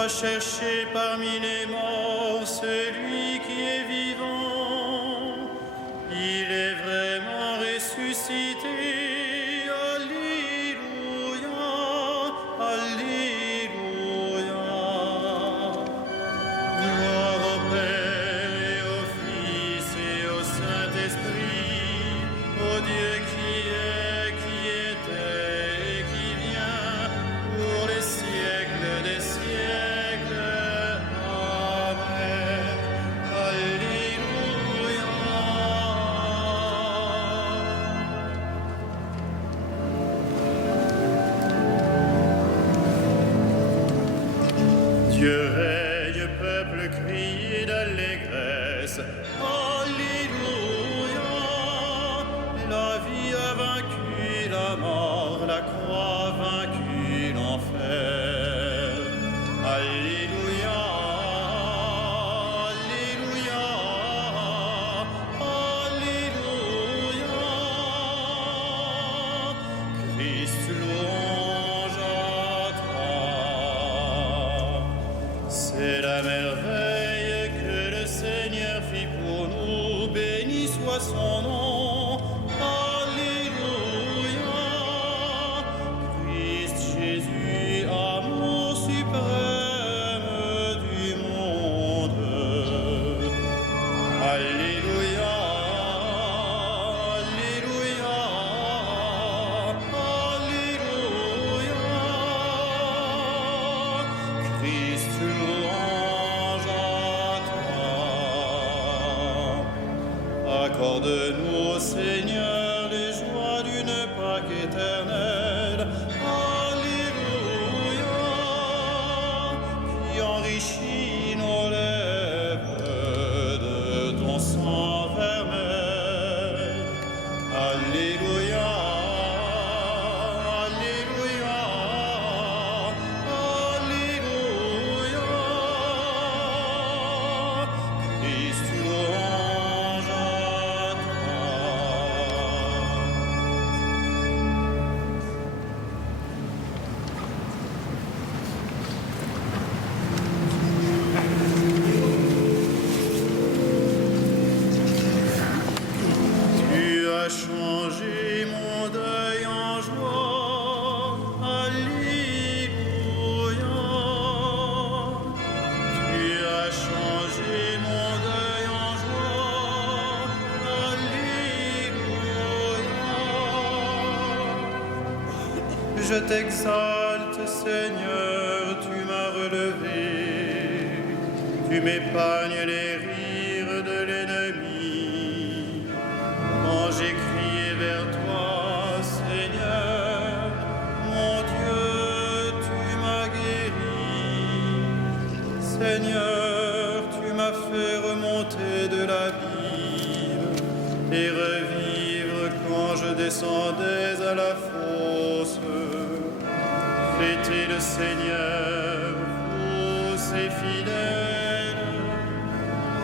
Sois cherché parmi les morts celui qui est vivant. Il est vraiment ressuscité. Alléluia, Alléluia. Gloire au Père et au Fils et au Saint-Esprit, au Dieu qui était et qui vient, pour les siècles des siècles. Amen. Alléluia. Dieu règne, peuple, criez d'allégresse. Alléluia. La vie a vaincu la mort, la croix a vaincu l'enfer. Alléluia. Alléluia. Alléluia. Christ, louange à toi. C'est la merveille que le Seigneur fit pour nous, béni soit son nom. Alléluia. Christ Jésus, amour suprême du monde. Alléluia. Alléluia. Alléluia. Christ, louange à toi. Accorde-nous, Seigneur, les joies d'une Pâque éternelle. Alléluia. Qui enrichit nos lèvres de ton sang vermeil. Alléluia. Alléluia. Alléluia. Christ, louange à toi. Tu as changé mon deuil en joie. Alléluia. Tu as changé mon deuil en joie. Alléluia. Je t'exalte, Seigneur, tu m'as relevé. Tu m'épargnes les rires de l'ennemi. Quand j'ai crié vers toi, Seigneur, mon Dieu, tu m'as guéri. Seigneur, tu m'as fait remonter de l'abîme et revivre quand je descendais à la fosse. Fêtez le Seigneur, vous ses fidèles,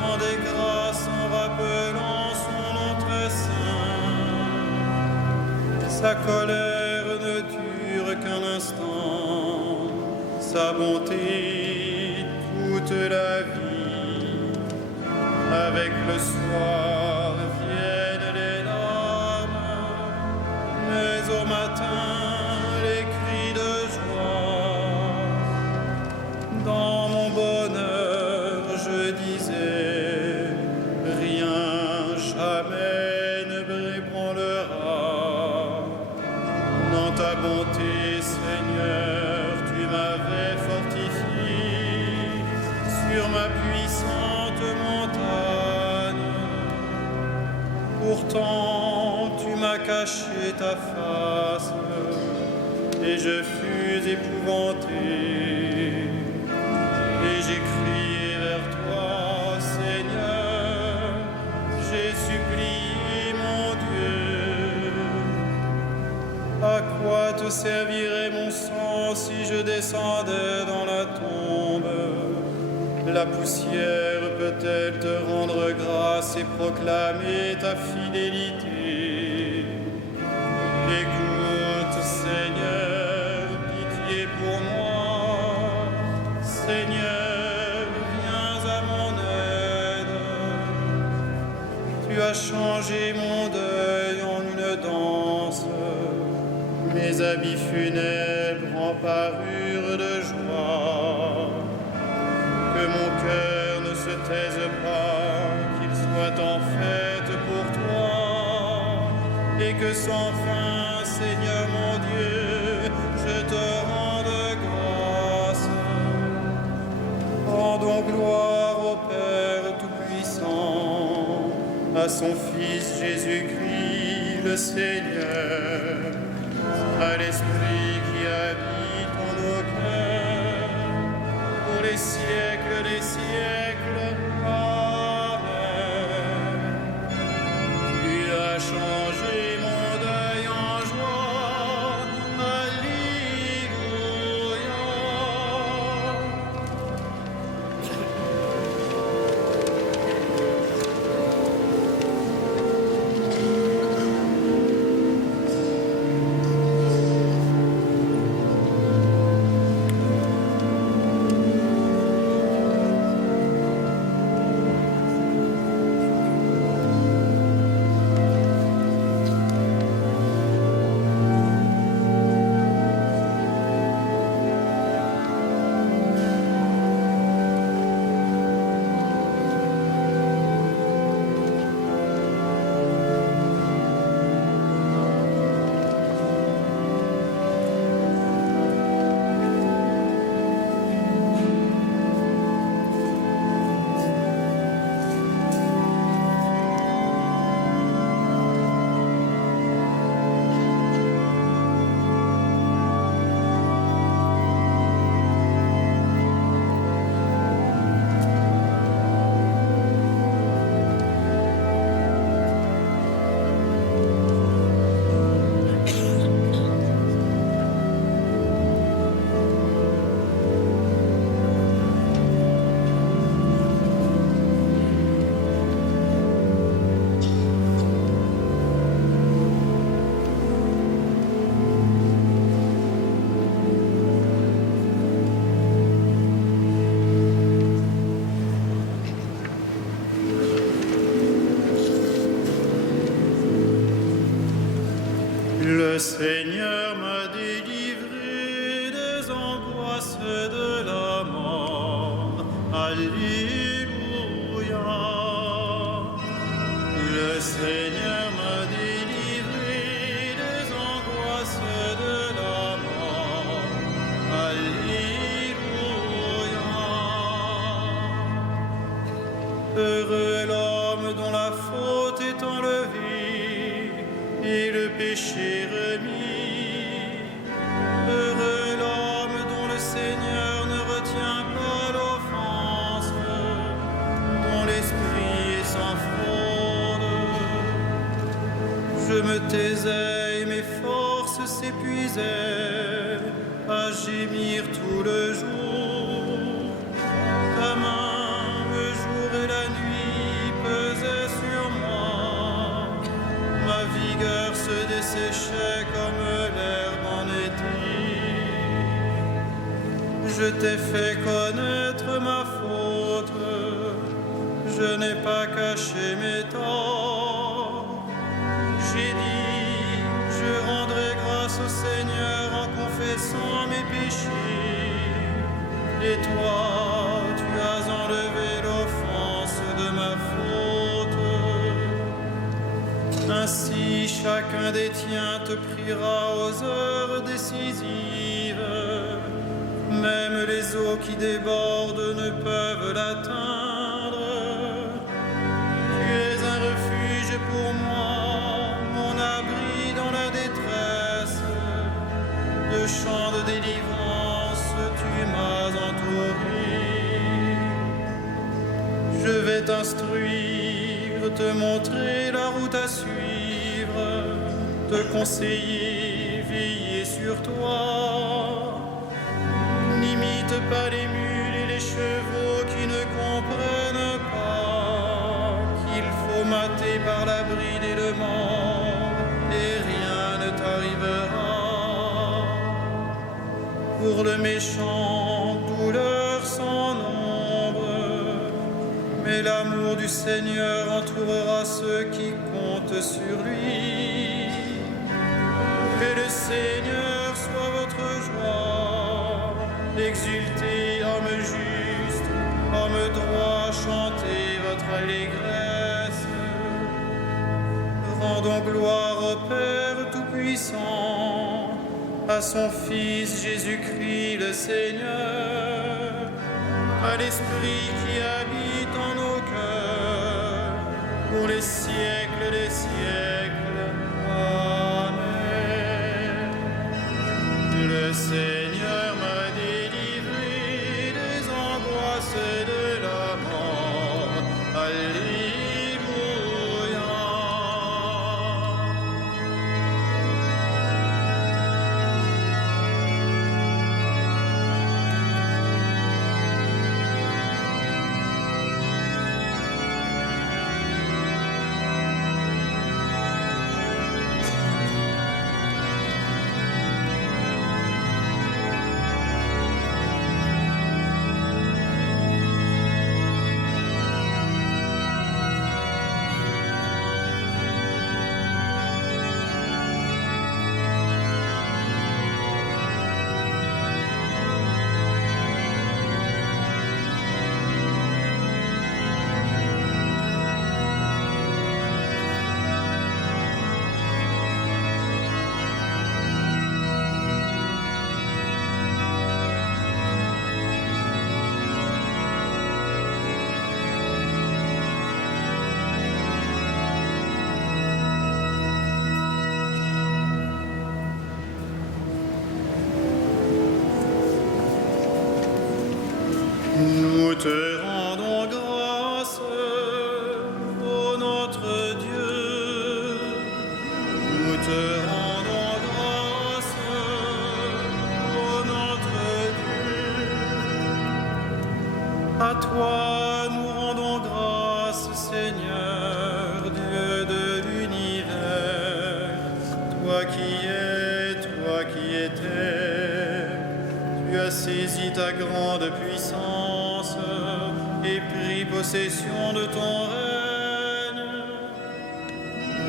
rendez grâce en rappelant son nom très saint. Sa colère ne dure qu'un instant, sa bonté toute la vie. Avec le soir viennent les larmes, mais au matin les cris de joie. Dans mon bonheur je disais, rien jamais ne m'ébranlera. Dans ta bonté, Seigneur, tu m'avais fortifié sur ma puissante montagne. Pourtant, tu m'as caché ta face et je fus épouvanté. Et j'ai crié vers toi, Seigneur, j'ai supplié mon Dieu. À quoi te servirait mon sang si je descendais dans la tombe? La poussière peut-elle te rendre grâce et proclamer ta fidélité? Écoute, Seigneur, pitié pour moi. Seigneur, changé mon deuil en une danse. Mes habits funèbres en parure de joie. Que mon cœur ne se taise pas, qu'il soit en fête pour toi, et que sans fin, Seigneur mon Dieu, je te rende grâce. Rendons gloire au Père Tout-Puissant, à son Fils Jésus-Christ le Seigneur, à l'Esprit qui habite en nos cœurs, pour les siècles des siècles. Amen. Tu as changé mon deuil en joie. Alléluia. Le Seigneur m'a délivré des angoisses de la mort. Alléluia. Le Seigneur m'a délivré des angoisses de la mort. Alléluia. Heureux l'homme dont la faute est enlevée et le péché remis. Heureux l'homme dont le Seigneur ne retient pas l'offense, dont l'esprit est sans fraude. Je me taisais et mes forces s'épuisaient à gémir tout le jour. Ta main, le jour et la nuit pesaient sur moi. Ma vigueur se desséchait comme l'herbe en été. Je t'ai fait connaître ma faute, je n'ai pas caché mes torts. J'ai dit, je rendrai grâce au Seigneur en confessant mes péchés. Et toi, tu as enlevé l'offense de ma faute. Ainsi, chacun des tiens te priera aux heures décisives. Même les eaux qui débordent ne peuvent l'atteindre. Tu es un refuge pour moi, mon abri dans la détresse. De chants de délivrance, tu m'as entouré. Je vais t'instruire, te montrer la route à suivre, te conseiller, veiller sur toi. N'imite pas les mules et les chevaux qui ne comprennent pas qu'il faut mater par la bride et le mors, et rien ne t'arrivera. Pour le méchant, douleur sans nombre, Mais l'amour du Seigneur entourera ceux qui comptent sur lui. Que le Seigneur soit votre joie. Exultez, hommes justes, hommes droits, chantez votre allégresse. Rendons gloire au Père Tout-Puissant, à son Fils Jésus-Christ le Seigneur, à l'Esprit qui habite en nos cœurs, pour les siècles des siècles. Amen. Le Seigneur m'a délivré des angoisses de la mort. Alléluia. Nous te rendons grâce, ô notre Dieu. Nous te rendons grâce, ô notre Dieu. À toi nous rendons grâce, Seigneur, Dieu de l'univers. Toi qui es, toi qui étais, tu as saisi ta grande puissance et pris possession de ton règne.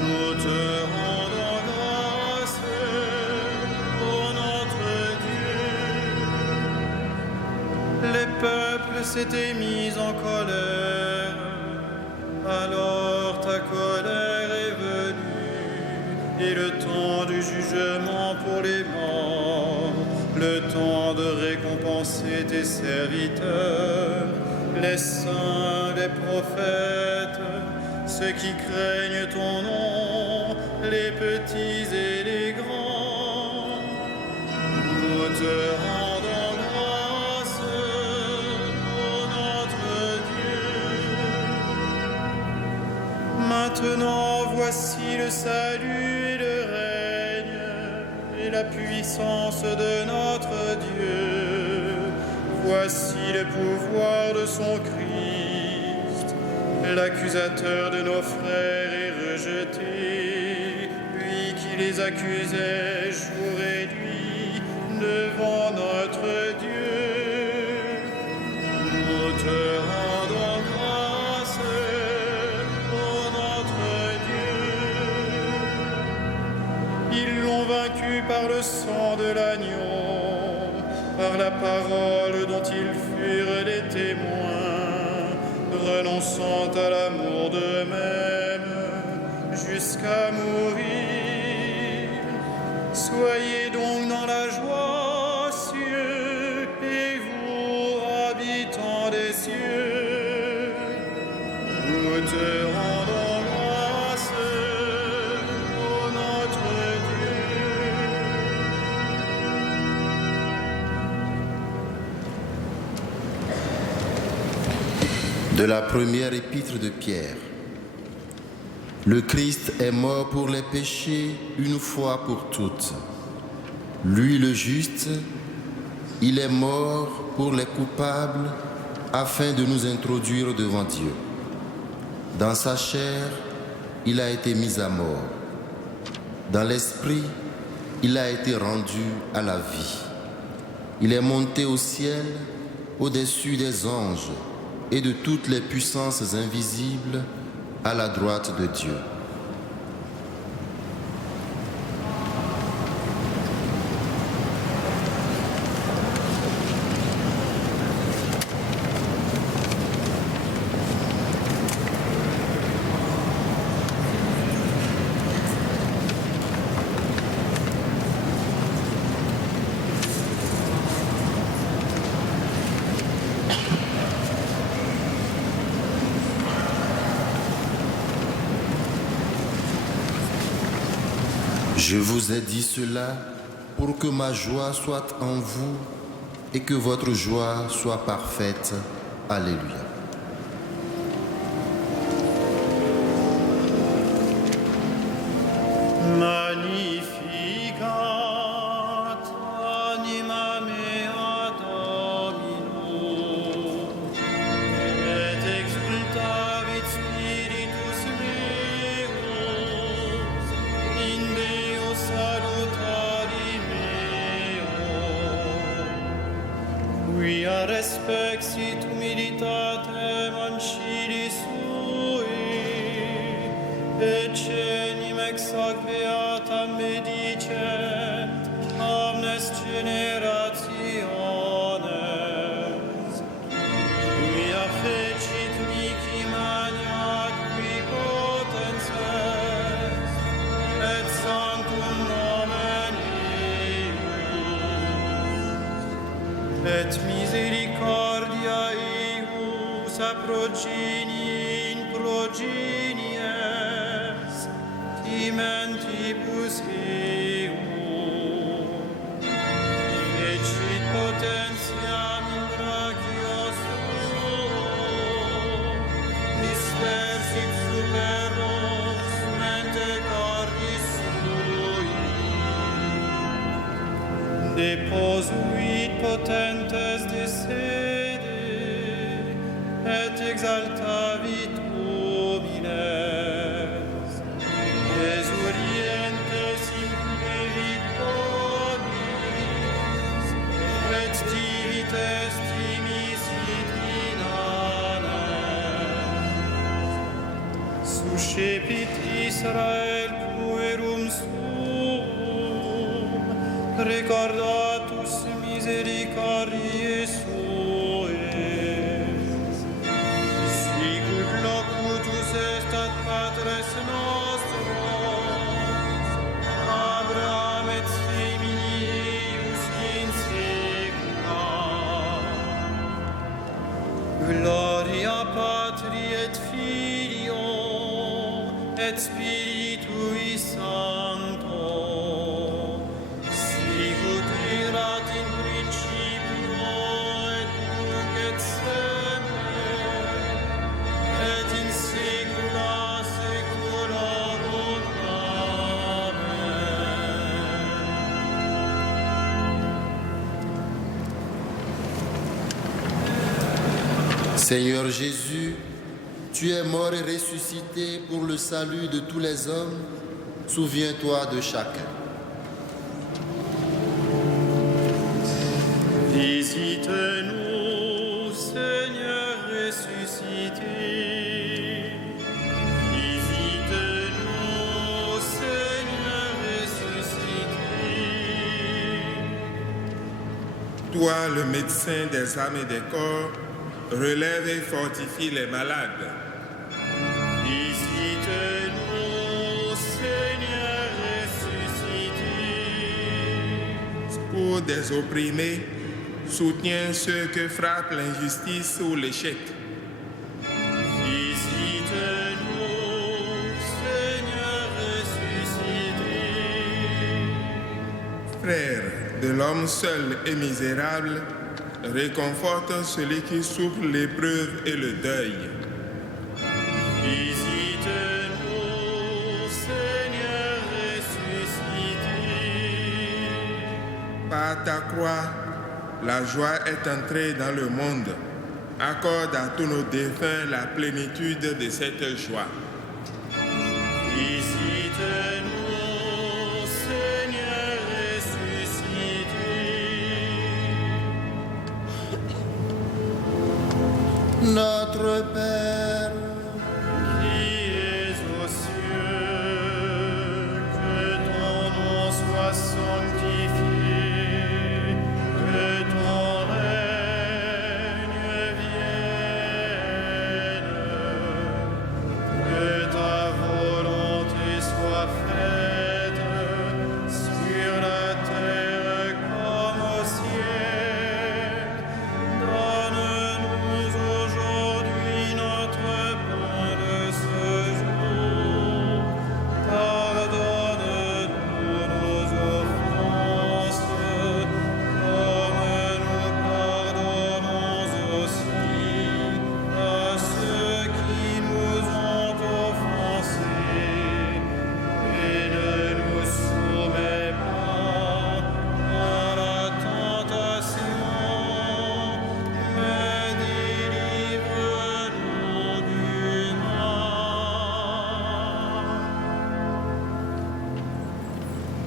Nous te rendons grâce, ô notre Dieu. Les peuples s'étaient mis en colère, alors ta colère est venue, et le temps du jugement pour les morts, le temps de récompenser tes serviteurs, les saints, les prophètes, ceux qui craignent ton nom, les petits et les grands. Nous te rendons grâce, ô notre Dieu. Maintenant, voici le salut et le règne et la puissance de notre Dieu. Voici le pouvoir de son Christ. L'accusateur de nos frères est rejeté, lui qui les accusait jour et nuit devant notre Dieu. Nous te rendons grâce, ô notre Dieu. Ils l'ont vaincu par le sang de l'agneau, par la parole dont ils furent les témoins, renonçant à l'amour d'eux-mêmes jusqu'à mourir. Soyez donc dans la joie, cieux, et vous, habitants des cieux. Nous te rendons grâce, ô notre Dieu. De la première épître de Pierre. Le Christ est mort pour les péchés une fois pour toutes. Lui le juste, il est mort pour les coupables afin de nous introduire devant Dieu. Dans sa chair, il a été mis à mort. Dans l'esprit, il a été rendu à la vie. Il est monté au ciel au-dessus des anges et de toutes les puissances invisibles à la droite de Dieu. Je vous ai dit cela pour que ma joie soit en vous et que votre joie soit parfaite. Alléluia. Magnificat anima mea Domino, et exultavit spiritus meus, in Deo salutari meo. Quia respexit humilitatem ancilli sui, et cenim ex hoc beatam medicet, omnes generationes. Quia fecit mihi magna qui potens est, et sanctum nomen eius. Et misericordia eius a progenie in progenies, timentibus eius. Fecit potentiam in brachio suo, dispersit superos mente cordis sui. Deposuit potentes de sede, et exaltavit homines. Exurientes implevit nobis, et divites timis et inanes. Suscepit Israel puerum suum, recordatus misericordiae sues. Sicut locutus est ad patres nostros, Abraham et semini eius in saecula. Gloria Patri et Filio et Spiritui Sancto, sicut erat in principio et nunc et semper, et in saecula saeculorum. Amen. Seigneur Jésus, tu es mort et ressuscité pour le salut de tous les hommes. Souviens-toi de chacun. Visite-nous, Seigneur ressuscité. Visite-nous, Seigneur ressuscité. Toi, le médecin des âmes et des corps, relève et fortifie les malades. Visite-nous, Seigneur ressuscité. Secours des opprimés, soutiens ceux que frappe l'injustice ou l'échec. Visite-nous, Seigneur ressuscité. Frères de l'homme seul et misérable, réconforte celui qui souffre l'épreuve et le deuil. Visite-nous, Seigneur ressuscité. Par ta croix, la joie est entrée dans le monde. Accorde à tous nos défunts la plénitude de cette joie. Visite-nous, Seigneur ressuscité. Notre Père, qui es aux cieux, que ton nom soit sanctifié, que ton règne vienne, que ta volonté soit faite sur la terre comme au ciel. Donne-nous aujourd'hui notre pain de ce jour. Pardonne-nous nos offenses, comme nous pardonnons aussi à ceux qui nous ont offensés. Et ne nous soumets pas à la tentation, mais délivre-nous du mal.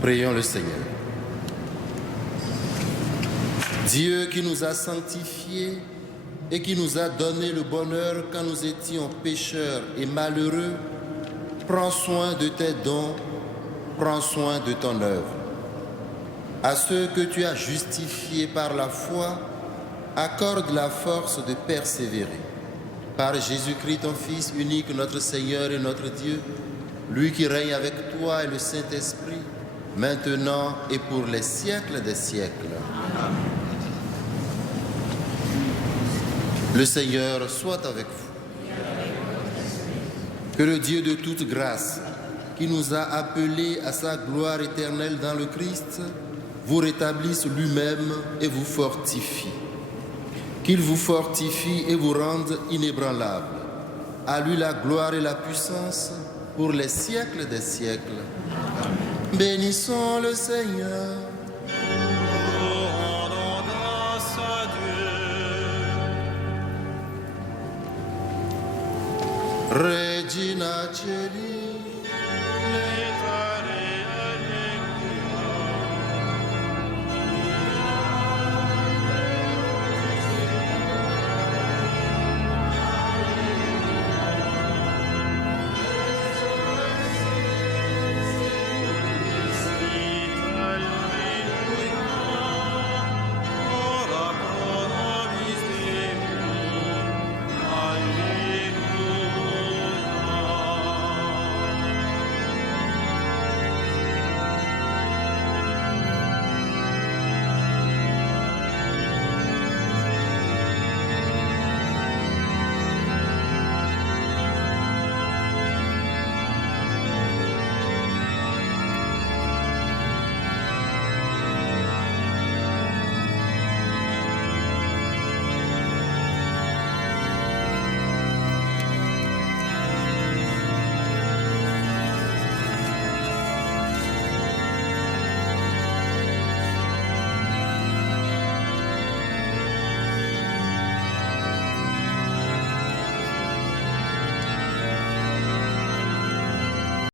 prions le Seigneur. Dieu qui nous a sanctifiés et qui nous a donné le bonheur quand nous étions pécheurs et malheureux, prends soin de tes dons, prends soin de ton œuvre. À ceux que tu as justifiés par la foi, accorde la force de persévérer. Par Jésus-Christ, ton Fils unique, notre Seigneur et notre Dieu, lui qui règne avec toi et le Saint-Esprit, maintenant et pour les siècles des siècles. Le Seigneur soit avec vous. Que le Dieu de toute grâce, qui nous a appelés à sa gloire éternelle dans le Christ, vous rétablisse lui-même et vous fortifie. Qu'il vous fortifie et vous rende inébranlables. À lui la gloire et la puissance pour les siècles des siècles. Bénissons le Seigneur. Nous rendons grâce à Dieu. Regina Celi. L'éternel